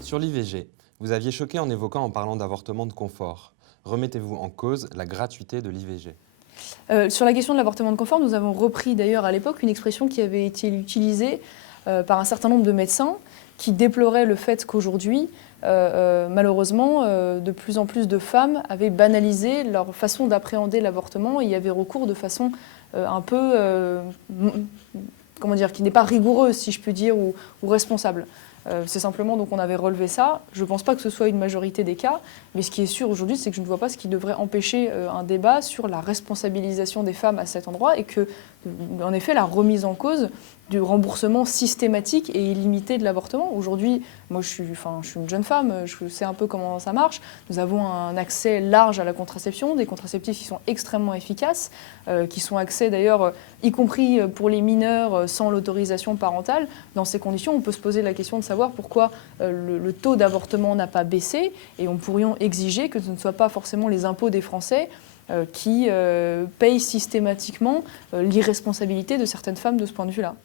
Sur l'IVG, vous aviez choqué en évoquant en parlant d'avortement de confort. Remettez-vous en cause la gratuité de l'IVG. Sur la question de l'avortement de confort, nous avons repris d'ailleurs à l'époque une expression qui avait été utilisée par un certain nombre de médecins qui déploraient le fait qu'aujourd'hui, malheureusement, de plus en plus de femmes avaient banalisé leur façon d'appréhender l'avortement et y avaient recours de façon un peu, comment dire, qui n'est pas rigoureuse, si je puis dire, ou responsable. C'est simplement, donc on avait relevé ça. Je ne pense pas que ce soit une majorité des cas, mais ce qui est sûr aujourd'hui, c'est que je ne vois pas ce qui devrait empêcher un débat sur la responsabilisation des femmes à cet endroit et que, en effet, la remise en cause du remboursement systématique et illimité de l'avortement. Aujourd'hui, moi je suis une jeune femme, je sais un peu comment ça marche. Nous avons un accès large à la contraception, des contraceptifs qui sont extrêmement efficaces, qui sont accès d'ailleurs, y compris pour les mineurs, sans l'autorisation parentale. Dans ces conditions, on peut se poser la question de savoir pourquoi le taux d'avortement n'a pas baissé et on pourrait exiger que ce ne soit pas forcément les impôts des Français qui payent systématiquement l'irresponsabilité de certaines femmes de ce point de vue-là.